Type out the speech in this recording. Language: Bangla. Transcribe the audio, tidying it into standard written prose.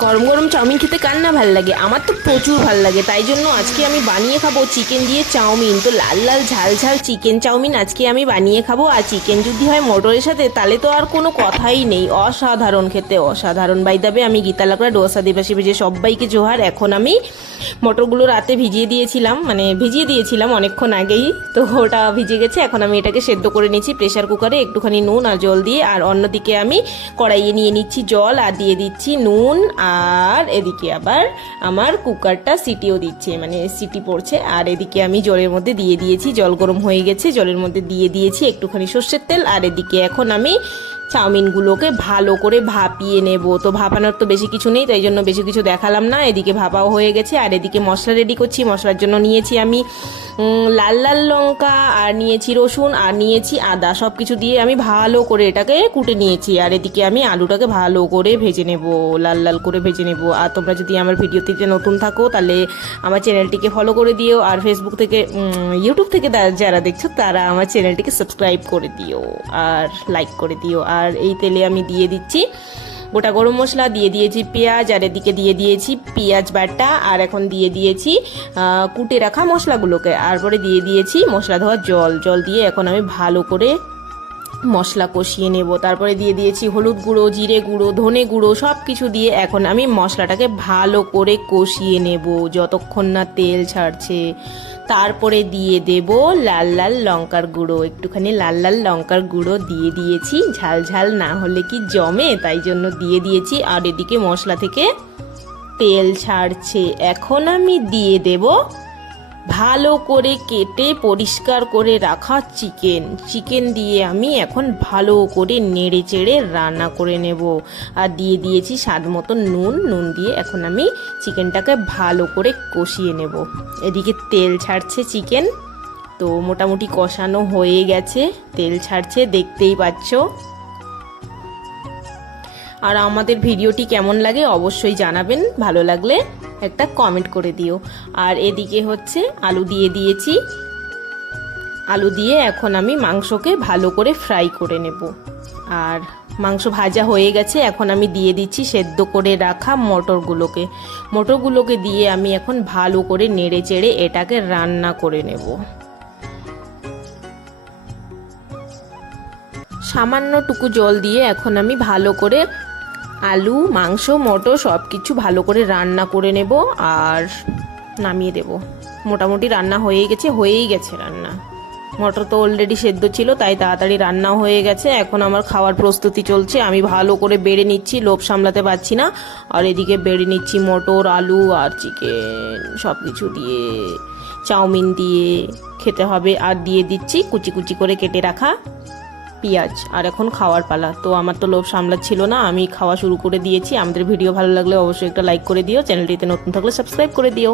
গরম গরম চাউমিন খেতে কার না ভাল লাগে, আমার তো প্রচুর ভাল লাগে। তাই জন্য আজকে আমি বানিয়ে খাবো চিকেন দিয়ে চাউমিন। তো লাল লাল ঝাল ঝাল চিকেন চাউমিন আজকে আমি বানিয়ে খাবো। আর চিকেন যদি হয় মটরের সাথে তাহলে তো আর কোনো কথাই নেই, অসাধারণ খেতে, অসাধারণ। বাই দাবে আমি গীতা লাকড়া ডোসা আদিবাসী ভেজে সবাইকে জোহার। এখন আমি মটরগুলো রাতে ভিজিয়ে দিয়েছিলাম, মানে ভিজিয়ে দিয়েছিলাম অনেকক্ষণ আগেই, তো ওটা ভিজে গেছে। এখন আমি এটাকে সেদ্ধ করে নিচ্ছি প্রেশার কুকারে একটুখানি নুন আর জল দিয়ে। আর অন্যদিকে আমি কড়াইয়ে নিয়ে নিচ্ছি জল আর দিয়ে দিচ্ছি নুন। আর এদিকে আবার আমার কুকারটা সিটিও দিচ্ছে, মানে সিটি পড়ছে। আর এদিকে আমি জলের মধ্যে দিয়ে দিয়েছি, জল গরম হয়ে গেছে, জলের মধ্যে দিয়ে দিয়েছি একটুখানি সর্ষের তেল। আর এদিকে এখন আমি চাউমিনগুলোকে ভালো করে ভাপিয়ে নেব। তো ভাপানোর তো বেশি কিছু নেই, তাই জন্য বেশি কিছু দেখালাম না। এদিকে ভাপাও হয়ে গেছে। আর এদিকে মশলা রেডি করছি। মশলার জন্য নিয়েছি আমি লাল লাল লঙ্কা, আর নিয়েছি রসুন, আর নিয়েছি আদা। সব কিছু দিয়ে আমি ভালো করে এটাকে কুটে নিয়েছি। আর এদিকে আমি আলুটাকে ভালো করে ভেজে নেব, লাল লাল করে ভেজে নেব। আর তোমরা যদি আমার ভিডিওতে নতুন থাকো তাহলে আমার চ্যানেলটিকে ফলো করে দিও। আর ফেসবুক থেকে ইউটিউব থেকে যারা দেখছো তারা আমার চ্যানেলটিকে সাবস্ক্রাইব করে দিও আর লাইক করে দিও। আর এই তেলে আমি দিয়ে দিচ্ছি গোটা গরম মশলা, দিয়ে দিয়েছি পেঁয়াজ, আর এদিকে দিয়ে দিয়েছি পেঁয়াজ বাটা। আর এখন দিয়ে দিয়েছি কুটে রাখা মশলাগুলোকে। আর পরে দিয়ে দিয়েছি মশলা ধোয়ার জল দিয়ে এখন আমি ভালো করে মশলা কষিয়ে নেব। তারপরে দিয়ে দিয়েছি হলুদ গুঁড়ো, জিরে গুঁড়ো, ধনে গুঁড়ো, সব কিছু দিয়ে এখন আমি মশলাটাকে ভালো করে কষিয়ে নেব যতক্ষণ না তেল ছাড়ছে। তারপরে দিয়ে দেব লাল লাল লঙ্কার গুঁড়ো, একটুখানি লাল লাল লঙ্কার গুঁড়ো দিয়ে দিয়েছি। ঝাল ঝাল না হলে কি জমে, তাই জন্য দিয়ে দিয়েছি। আর এদিকে মশলা থেকে তেল ছাড়ছে। এখন আমি দিয়ে দেব ভালো করে কেটে পরিষ্কার করে রাখা চিকেন দিয়ে আমি এখন ভালো করে নেড়ে চেড়ে রান্না করে নেব। আর দিয়ে দিয়েছি স্বাদ মতো নুন দিয়ে এখন আমি চিকেনটাকে ভালো করে কষিয়ে নেব। এদিকে তেল ছাড়ছে চিকেন, তো মোটামুটি কষানো হয়ে গেছে, তেল ছাড়ছে দেখতেই পাচ্ছ। আর আমাদের ভিডিওটি কেমন লাগে অবশ্যই জানাবেন, ভালো লাগলে একটা কমেন্ট করে দিও। আর এদিকে হচ্ছে আলু দিয়ে দিয়েছি, আলু দিয়ে এখন আমি মাংসকে ভালো করে ফ্রাই করে নেব। আর মাংস ভাজা হয়ে গেছে, এখন আমি দিয়ে দিচ্ছি সেদ্ধ করে রাখা মটরগুলোকে দিয়ে আমি এখন ভালো করে নেড়ে চেড়ে এটাকে রান্না করে নেব। সামান্যটুকু জল দিয়ে এখন আমি ভালো করে আলু, মাংস, মটর সব কিছু ভালো করে রান্না করে নেব আর নামিয়ে দেব। মোটামুটি রান্না হয়েই গেছে রান্না। মটর তো অলরেডি সেদ্ধ ছিল, তাই তাড়াতাড়ি রান্না হয়ে গেছে। এখন আমার খাওয়ার প্রস্তুতি চলছে, আমি ভালো করে বেড়ে নিচ্ছি, লোভ সামলাতে পারছি না। আর এদিকে বেড়ে নিচ্ছি মটর, আলু আর চিকেন সব কিছু দিয়ে, চাউমিন দিয়ে খেতে হবে। আর দিয়ে দিচ্ছি কুচি কুচি করে কেটে রাখা পেঁয়াজ। আর এখন খাওয়ার পালা। তো আমার তো লোভ সামলাচ্ছিল না, আমি খাওয়া শুরু করে দিয়েছি। আমাদের ভিডিও ভালো লাগলে অবশ্যই একটা লাইক করে দিও, চ্যানেলটিতে নতুন থাকলে সাবস্ক্রাইব করে দিও।